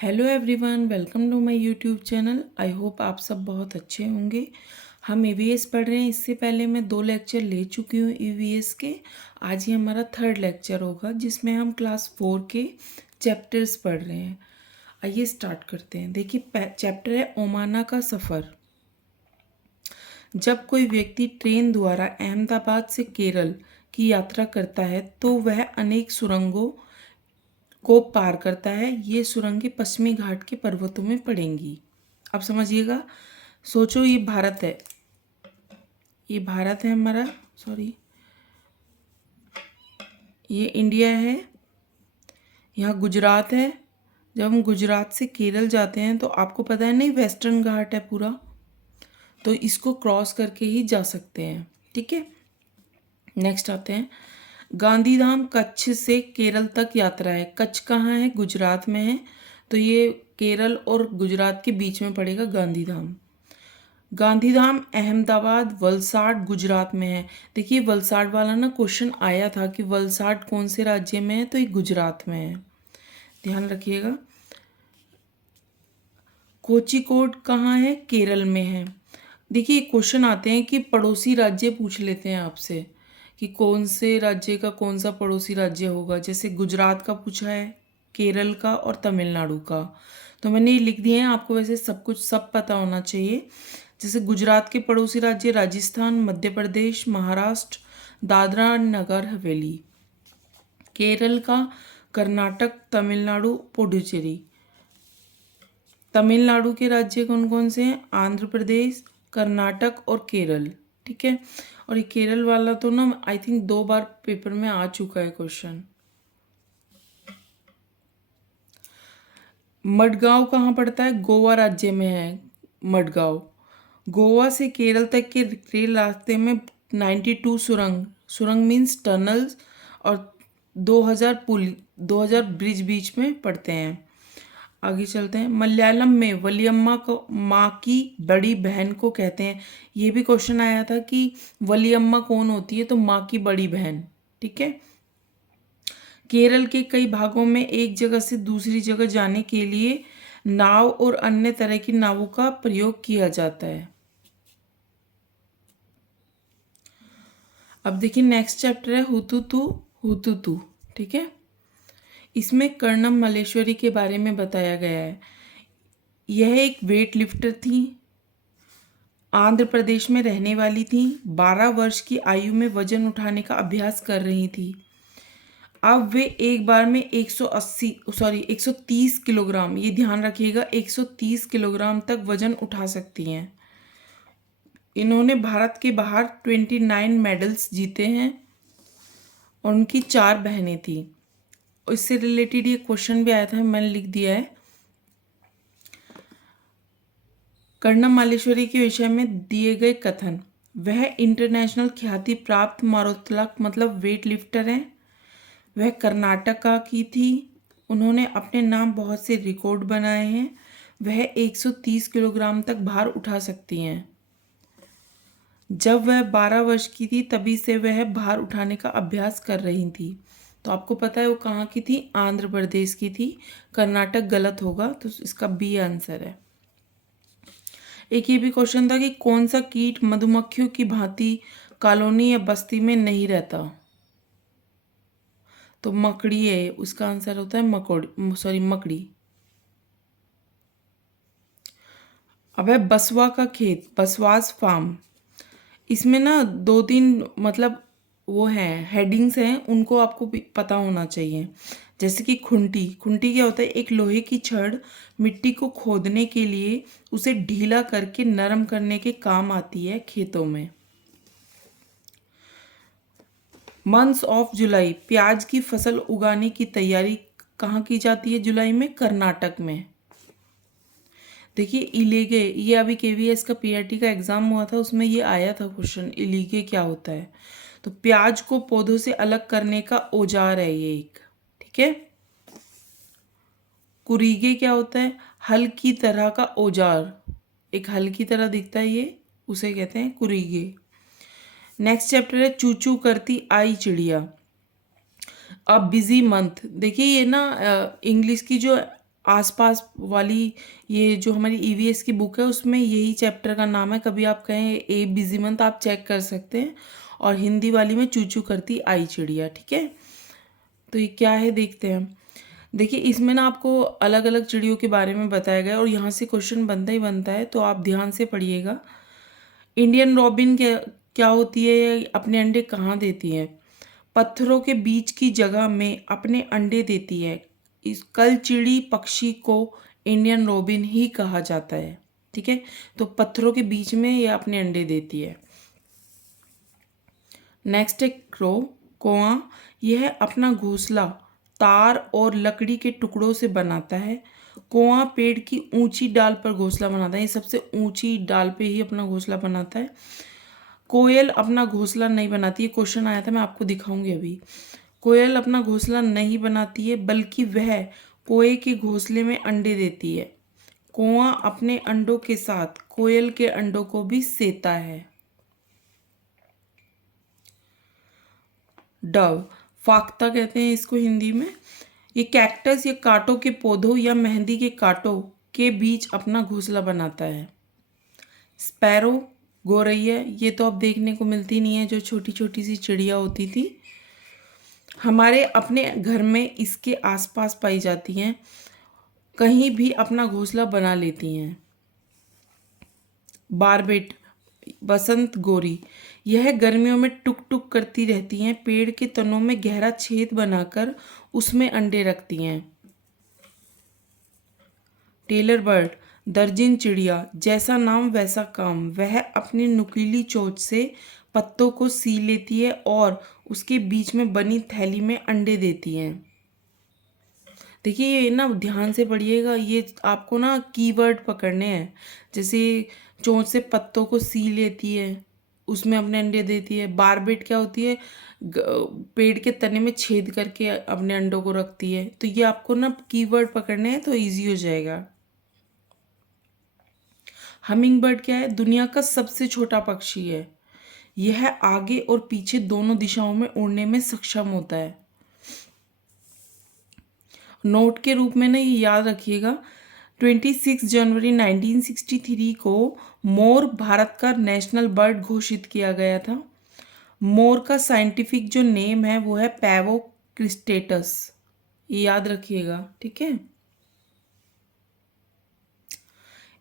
Hello everyone, welcome to my YouTube channel. I hope आप सब बहुत अच्छे होंगे। हम ईवीएस पढ़ रहे हैं। इससे पहले मैं 2 लेक्चर ले चुकी हूँ ईवीएस के। आज ही हमारा 3rd लेक्चर होगा जिसमें हम क्लास 4 के चैप्टर्स पढ़ रहे हैं। आइए स्टार्ट करते हैं। देखिए, चैप्टर है ओमाना का सफ़र। जब कोई व्यक्ति ट्रेन द्वारा अहमदाबाद से केरल की यात्रा करता है तो वह अनेक सुरंगों को पार करता है। ये सुरंगें पश्चिमी घाट के पर्वतों में पड़ेंगी। अब समझिएगा। सोचो, ये भारत है, ये भारत है हमारा, सॉरी, ये इंडिया है, यहाँ गुजरात है। जब हम गुजरात से केरल जाते हैं तो आपको पता है नहीं, वेस्टर्न घाट है पूरा, तो इसको क्रॉस करके ही जा सकते हैं। ठीक है, नेक्स्ट आते हैं। गांधीधाम कच्छ से केरल तक यात्रा है। कच्छ कहाँ है? गुजरात में है, तो ये केरल और गुजरात के बीच में पड़ेगा गांधीधाम। गांधीधाम अहमदाबाद वलसाड गुजरात में है। देखिए, वलसाड वाला ना क्वेश्चन आया था कि वलसाड कौन से राज्य में है, तो ये गुजरात में है, ध्यान रखिएगा। कोझिकोड कहाँ है? केरल में है। देखिए, क्वेश्चन आते हैं कि पड़ोसी राज्य पूछ लेते हैं आपसे कि कौन से राज्य का कौन सा पड़ोसी राज्य होगा। जैसे गुजरात का पूछा है, केरल का और तमिलनाडु का, तो मैंने ये लिख दिए हैं। आपको वैसे सब कुछ सब पता होना चाहिए। जैसे गुजरात के पड़ोसी राज्य राजस्थान, मध्य प्रदेश, महाराष्ट्र, दादरा नगर हवेली। केरल का कर्नाटक, तमिलनाडु, पुडुचेरी। तमिलनाडु के राज्य कौन कौन से हैं? आंध्र प्रदेश, कर्नाटक और केरल। ठीक है, और ये केरल वाला तो ना आई थिंक 2 बार पेपर में आ चुका है क्वेश्चन। मडगांव कहाँ पड़ता है? गोवा राज्य में है मडगांव। गोवा से केरल तक के रेल रास्ते में 92 सुरंग, सुरंग मीन्स टनल्स, और 2000 पुल, 2000 ब्रिज बीच में पड़ते हैं। आगे चलते हैं। मलयालम में वलियम्मा को माँ की बड़ी बहन को कहते हैं। ये भी क्वेश्चन आया था कि वलियम्मा कौन होती है, तो माँ की बड़ी बहन। ठीक है। केरल के कई भागों में एक जगह से दूसरी जगह जाने के लिए नाव और अन्य तरह की नावों का प्रयोग किया जाता है। अब देखिए, नेक्स्ट चैप्टर है हुतुतु हुतुतु। ठीक है, इसमें कर्णम मल्लेश्वरी के बारे में बताया गया है। यह एक वेट लिफ्टर थी, आंध्र प्रदेश में रहने वाली थी। 12 वर्ष की आयु में वजन उठाने का अभ्यास कर रही थी। अब वे एक बार में 130 किलोग्राम, ये ध्यान रखिएगा, 130 किलोग्राम तक वजन उठा सकती हैं। इन्होंने भारत के बाहर 29 मेडल्स जीते हैं और उनकी 4 बहनें थी। इससे रिलेटेड ये क्वेश्चन भी आया था, मैंने लिख दिया है। कर्णम मालेश्वरी के विषय में दिए गए कथन। वह इंटरनेशनल ख्याति प्राप्त मारोत्तोलक मतलब वेट लिफ्टर हैं। वह कर्नाटका की थी। उन्होंने अपने नाम बहुत से रिकॉर्ड बनाए हैं। वह 130 किलोग्राम तक भार उठा सकती हैं। जब वह 12 वर्ष की थी तभी से वह भार उठाने का अभ्यास कर रही थी। तो आपको पता है वो कहाँ की थी? आंध्र प्रदेश की थी। कर्नाटक गलत होगा, तो इसका बी आंसर है। एक ये भी क्वेश्चन था कि कौन सा कीट मधुमक्खियों की भांति कॉलोनी या बस्ती में नहीं रहता, तो मकड़ी है। उसका आंसर होता है मकड़ी। अब है बसवा का खेत, बसवास फार्म। इसमें ना 2-3 मतलब वो हैं हेडिंग्स हैं, उनको आपको पता होना चाहिए। जैसे कि खुंटी। खुंटी क्या होता है? एक लोहे की छड़ मिट्टी को खोदने के लिए उसे ढीला करके नरम करने के काम आती है खेतों में। मंथ्स ऑफ जुलाई, प्याज की फसल उगाने की तैयारी कहाँ की जाती है जुलाई में? कर्नाटक में। देखिए, इलीगे, ये अभी केवीएस का पीआरटी का एग्जाम हुआ था, उसमें ये आया था क्वेश्चन, इलीगे क्या होता है। तो प्याज को पौधों से अलग करने का औजार है ये एक। ठीक है। कुरीगे क्या होता है? हल की तरह का औजार, एक हल की तरह दिखता है ये, उसे कहते हैं कुरीगे। नेक्स्ट चैप्टर है चूचू करती आई चिड़िया। A busy month. देखिए, ये ना इंग्लिश की जो आसपास वाली ये जो हमारी ईवीएस की बुक है उसमें यही चैप्टर का नाम है। कभी आप कहें ए बिजी मंथ आप चेक कर सकते हैं। और हिंदी वाली में चू चू करती आई चिड़िया। ठीक है, तो ये क्या है देखते हैं। देखिए इसमें ना आपको अलग अलग चिड़ियों के बारे में बताया गया है और यहाँ से क्वेश्चन बनता ही बनता है, तो आप ध्यान से पढ़िएगा। इंडियन रॉबिन क्या क्या होती है, या अपने अंडे कहाँ देती है? पत्थरों के बीच की जगह में अपने अंडे देती है। इस कलचिड़ी पक्षी को इंडियन रॉबिन ही कहा जाता है। ठीक है, तो पत्थरों के बीच में ये अपने अंडे देती है। नेक्स्ट है क्रो, कौआ। यह अपना घोंसला तार और लकड़ी के टुकड़ों से बनाता है। कौआ पेड़ की ऊंची डाल पर घोंसला बनाता है, ये सबसे ऊंची डाल पे ही अपना घोंसला बनाता है। कोयल अपना घोंसला नहीं बनाती, ये क्वेश्चन आया था, मैं आपको दिखाऊंगी अभी। कोयल अपना घोंसला नहीं बनाती है, बल्कि वह कोए के घोंसले में अंडे देती है। कौआ अपने अंडों के साथ कोयल के अंडों को भी सेता है। डव, फाख्ता कहते हैं इसको हिंदी में। ये कैक्टस या कांटों के पौधों या मेहंदी के कांटों के बीच अपना घोंसला बनाता है। स्पैरो, गोरैया, ये तो अब देखने को मिलती नहीं है, जो छोटी छोटी सी चिड़िया होती थी, हमारे अपने घर में इसके आसपास पाई जाती हैं, कहीं भी अपना घोंसला बना लेती हैं। बारबेट, बसंत गोरी, यह गर्मियों में टुक टुक करती रहती हैं, पेड़ के तनों में गहरा छेद बनाकर उसमें अंडे रखती हैं। टेलर बर्ड, दर्जिन चिड़िया, जैसा नाम वैसा काम, वह अपनी नुकीली चोंच से पत्तों को सी लेती है और उसके बीच में बनी थैली में अंडे देती हैं। देखिए ये ना ध्यान से पढ़िएगा, ये आपको ना कीवर्ड पकड़ने हैं। जैसे चोंच से पत्तों को सी लेती है, उसमें अपने अंडे देती है। बारबेट क्या होती है, पेड़ के तने में छेद करके अपने अंडों को रखती है। तो ये आपको ना कीवर्ड पकड़ने हैं तो इजी हो जाएगा। हमिंग बर्ड क्या है, दुनिया का सबसे छोटा पक्षी है। यह आगे और पीछे दोनों दिशाओं में उड़ने में सक्षम होता है। नोट के रूप में ना ये याद रखिएगा, 26 जनवरी 1963 को मोर भारत का नेशनल बर्ड घोषित किया गया था। मोर का साइंटिफिक जो नेम है वो है पैवो क्रिस्टेटस, ये याद रखिएगा। ठीक है,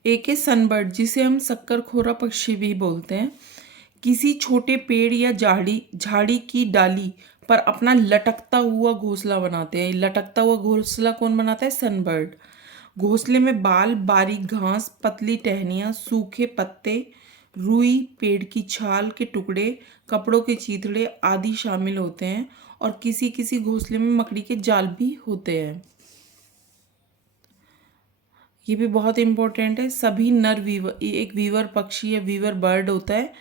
एक है सनबर्ड, जिसे हम शक्करखोरा पक्षी भी बोलते हैं। किसी छोटे पेड़ या झाड़ी की डाली पर अपना लटकता हुआ घोंसला बनाते हैं। लटकता हुआ घोंसला कौन बनाता है, सनबर्ड। घोंसले में बाल, बारीक घास, पतली टहनियाँ, सूखे पत्ते, रुई, पेड़ की छाल के टुकड़े, कपड़ों के चीथड़े आदि शामिल होते हैं, और किसी किसी घोंसले में मकड़ी के जाल भी होते हैं। ये भी बहुत इंपॉर्टेंट है। सभी नर वीवर, एक वीवर पक्षी या वीवर बर्ड होता है,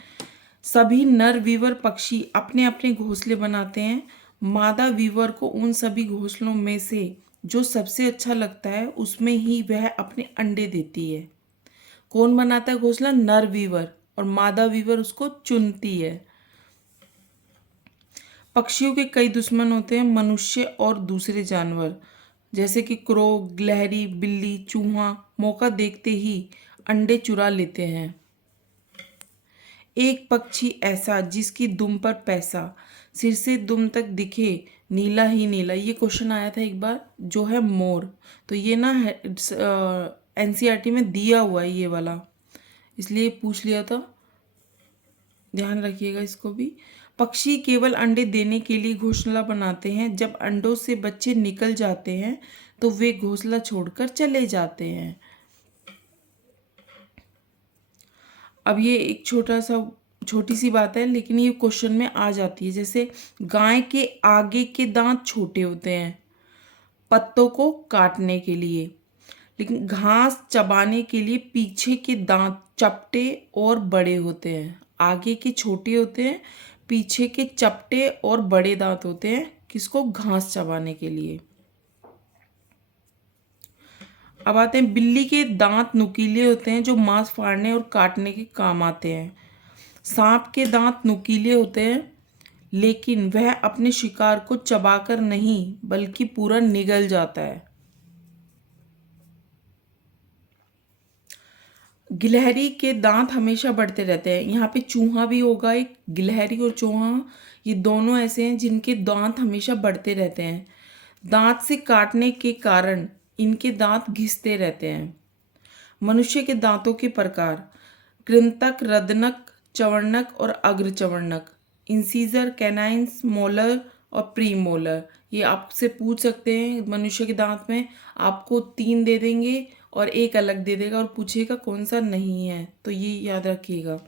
सभी नर वीवर पक्षी अपने अपने घोंसले बनाते हैं। मादा वीवर को उन सभी घोंसलों में से जो सबसे अच्छा लगता है उसमें ही वह अपने अंडे देती है। कौन बनाता है घोंसला, नर वीवर, और मादा वीवर उसको चुनती है। पक्षियों के कई दुश्मन होते हैं, मनुष्य और दूसरे जानवर, जैसे कि क्रो, गिलहरी, बिल्ली, चूहा मौका देखते ही अंडे चुरा लेते हैं। एक पक्षी ऐसा जिसकी दुम पर पैसा, सिर से दुम तक दिखे नीला ही नीला, ये क्वेश्चन आया था एक बार, जो है मोर। तो ये ना एनसीईआरटी में दिया हुआ है ये वाला, इसलिए पूछ लिया था, ध्यान रखिएगा इसको भी। पक्षी केवल अंडे देने के लिए घोंसला बनाते हैं, जब अंडों से बच्चे निकल जाते हैं तो वे घोंसला छोड़कर चले जाते हैं। अब ये एक छोटी सी बात है, लेकिन ये क्वेश्चन में आ जाती है। जैसे गाय के आगे के दांत छोटे होते हैं पत्तों को काटने के लिए, लेकिन घास चबाने के लिए पीछे के दांत चपटे और बड़े होते हैं। आगे के छोटे होते हैं, पीछे के चपटे और बड़े दांत होते हैं, किसको, घास चबाने के लिए। अब आते हैं, बिल्ली के दांत नुकीले होते हैं जो मांस फाड़ने और काटने के काम आते हैं। सांप के दांत नुकीले होते हैं, लेकिन वह अपने शिकार को चबाकर नहीं बल्कि पूरा निगल जाता है। गिलहरी के दांत हमेशा बढ़ते रहते हैं। यहाँ पे चूहा भी होगा एक, गिलहरी और चूहा ये दोनों ऐसे हैं जिनके दांत हमेशा बढ़ते रहते हैं। दांत से काटने के कारण इनके दांत घिसते रहते हैं। मनुष्य के दांतों के प्रकार: कृंतक, रदनक, चवर्णक और अग्रचवर्णक। इंसीजर, कैनाइन्स, मोलर और प्रीमोलर। ये आपसे पूछ सकते हैं मनुष्य के दांत में, आपको 3 दे देंगे और एक अलग दे देगा और पूछेगा कौन सा नहीं है, तो ये याद रखिएगा।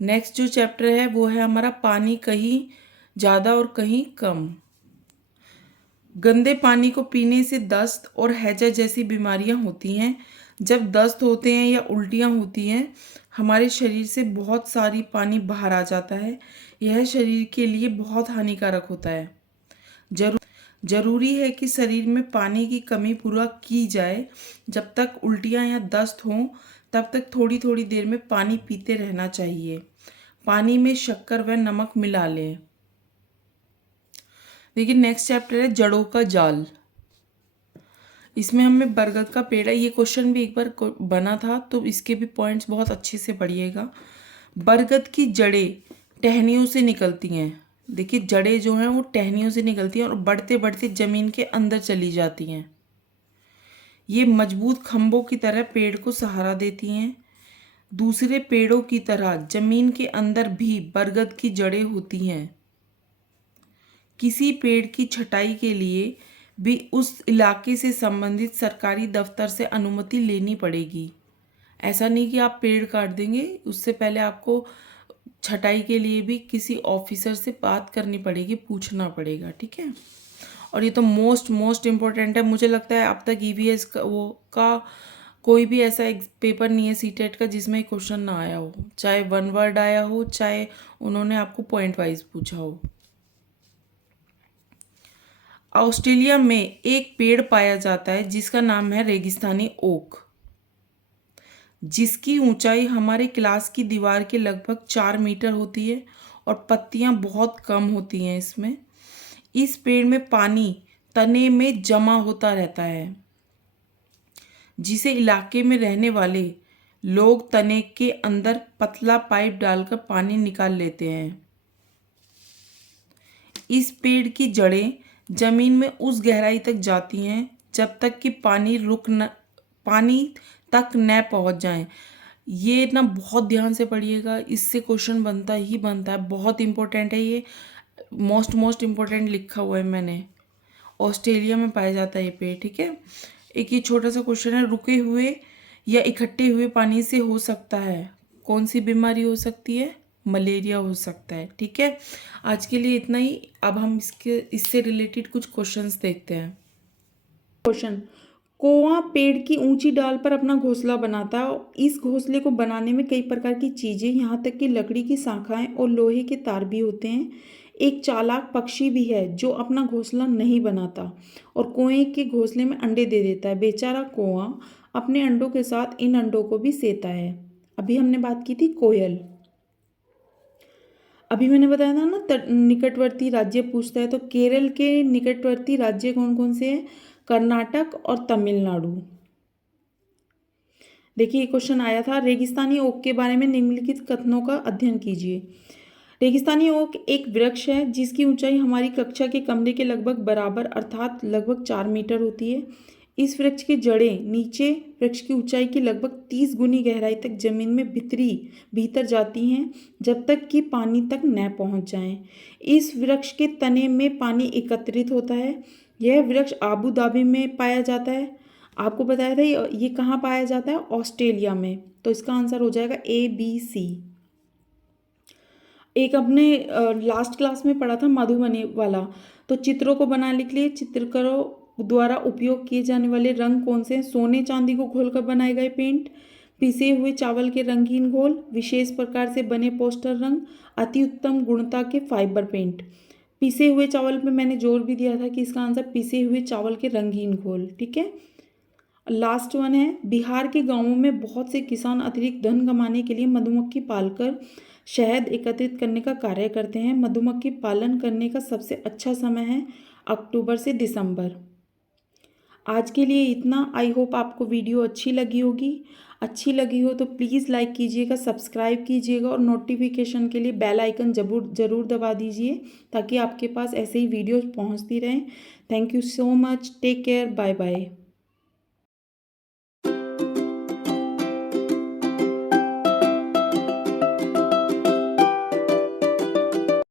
नेक्स्ट जो चैप्टर है वो है हमारा पानी कहीं ज़्यादा और कहीं कम। गंदे पानी को पीने से दस्त और हैजा जैसी बीमारियां होती हैं। जब दस्त होते हैं या उल्टियां होती हैं, हमारे शरीर से बहुत सारी पानी बाहर आ जाता है। यह शरीर के लिए बहुत हानिकारक होता है। जरूरी है कि शरीर में पानी की कमी पूरा की जाए। जब तक उल्टियां या दस्त हों तब तक थोड़ी थोड़ी देर में पानी पीते रहना चाहिए। पानी में शक्कर व नमक मिला लें। देखिए नेक्स्ट चैप्टर है जड़ों का जाल। इसमें हमें बरगद का पेड़ है, ये क्वेश्चन भी एक बार बना था तो इसके भी पॉइंट्स बहुत अच्छे से पढ़िएगा। बरगद की जड़ें टहनियों से निकलती हैं। देखिए जड़ें जो हैं वो टहनियों से निकलती हैं और बढ़ते बढ़ते जमीन के अंदर चली जाती हैं। ये मजबूत खंभों की तरह पेड़ को सहारा देती हैं। दूसरे पेड़ों की तरह जमीन के अंदर भी बरगद की जड़ें होती हैं। किसी पेड़ की छटाई के लिए भी उस इलाके से संबंधित सरकारी दफ्तर से अनुमति लेनी पड़ेगी। ऐसा नहीं कि आप पेड़ काट देंगे, उससे पहले आपको छटाई के लिए भी किसी ऑफिसर से बात करनी पड़ेगी, पूछना पड़ेगा, ठीक है। और ये तो मोस्ट इम्पोर्टेंट है। मुझे लगता है अब तक ईवीएस का कोई भी ऐसा एक पेपर नहीं है सीटेट का जिसमें क्वेश्चन ना आया हो, चाहे 1 वर्ड आया हो, चाहे उन्होंने आपको पॉइंट वाइज पूछा हो। ऑस्ट्रेलिया में एक पेड़ पाया जाता है जिसका नाम है रेगिस्तानी ओक, जिसकी ऊंचाई हमारे क्लास की दीवार के लगभग 4 मीटर होती है और पत्तियां बहुत कम होती हैं इसमें। इस पेड़ में पानी तने में जमा होता रहता है, जिसे इलाके में रहने वाले लोग तने के अंदर पतला पाइप डालकर पानी निकाल लेते हैं। इस पेड़ की जड़ें जमीन में उस गहराई तक जाती हैं जब तक कि पानी तक न पहुंच जाए। ये ना बहुत ध्यान से पढ़िएगा, इससे क्वेश्चन बनता ही बनता है, बहुत इंपॉर्टेंट है ये। मोस्ट इम्पोर्टेंट लिखा हुआ है मैंने। ऑस्ट्रेलिया में पाया जाता है ये पेड़, ठीक है। एक ये छोटा सा क्वेश्चन है, रुके हुए या इकट्ठे हुए पानी से हो सकता है कौन सी बीमारी हो सकती है? मलेरिया हो सकता है, ठीक है। आज के लिए इतना ही। अब हम इससे रिलेटेड कुछ क्वेश्चंस देखते हैं। क्वेश्चन: कौवा पेड़ की ऊंची डाल पर अपना घोंसला बनाता है। इस घोंसले को बनाने में कई प्रकार की चीजें, यहाँ तक कि लकड़ी की शाखाएं और लोहे के तार भी होते हैं। एक चालाक पक्षी भी है जो अपना घोंसला नहीं बनाता और कौवे के घोंसले में अंडे दे देता है। बेचारा कौवा अपने अंडों के साथ इन अंडों को भी सेता है। अभी हमने बात की थी कोयल। अभी मैंने बताया था ना निकटवर्ती राज्य पूछता है, तो केरल के निकटवर्ती राज्य कौन कौन से हैं? कर्नाटक और तमिलनाडु। देखिए क्वेश्चन आया था, रेगिस्तानी ओक के बारे में निम्नलिखित कथनों का अध्ययन कीजिए। रेगिस्तानी ओक एक वृक्ष है जिसकी ऊंचाई हमारी कक्षा के कमरे के लगभग बराबर अर्थात लगभग 4 मीटर होती है। इस वृक्ष की जड़ें नीचे वृक्ष की ऊंचाई की लगभग 30 गुनी गहराई तक जमीन में भीतर जाती हैं जब तक कि पानी तक न पहुंच जाएं। इस वृक्ष के तने में पानी एकत्रित होता है। यह वृक्ष आबू धाबी में पाया जाता है। आपको बताया था ये कहाँ पाया जाता है? ऑस्ट्रेलिया में। तो इसका आंसर हो जाएगा ABC। एक अपने लास्ट क्लास में पढ़ा था मधुबनी वाला, तो चित्रों को बनाने के लिए चित्रकारों द्वारा उपयोग किए जाने वाले रंग कौन से हैं? सोने चांदी को घोलकर बनाए गए पेंट, पिसे हुए चावल के रंगीन घोल, विशेष प्रकार से बने पोस्टर रंग, अति उत्तम गुणवत्ता के फाइबर पेंट। पिसे हुए चावल पे मैंने जोर भी दिया था कि इसका आंसर पिसे हुए चावल के रंगीन घोल, ठीक है। लास्ट वन है, बिहार के गांवों में बहुत से किसान अतिरिक्त धन कमाने के लिए मधुमक्खी पालकर शहद एकत्रित करने का कार्य करते हैं। मधुमक्खी पालन करने का सबसे अच्छा समय है अक्टूबर से दिसंबर। आज के लिए इतना। आई होप आपको वीडियो अच्छी लगी होगी। अच्छी लगी हो तो प्लीज़ लाइक कीजिएगा, सब्सक्राइब कीजिएगा और नोटिफिकेशन के लिए बेल आइकन ज़रूर दबा दीजिए ताकि आपके पास ऐसे ही वीडियोस पहुंचती रहें। Thank you so much. Take care. Bye bye.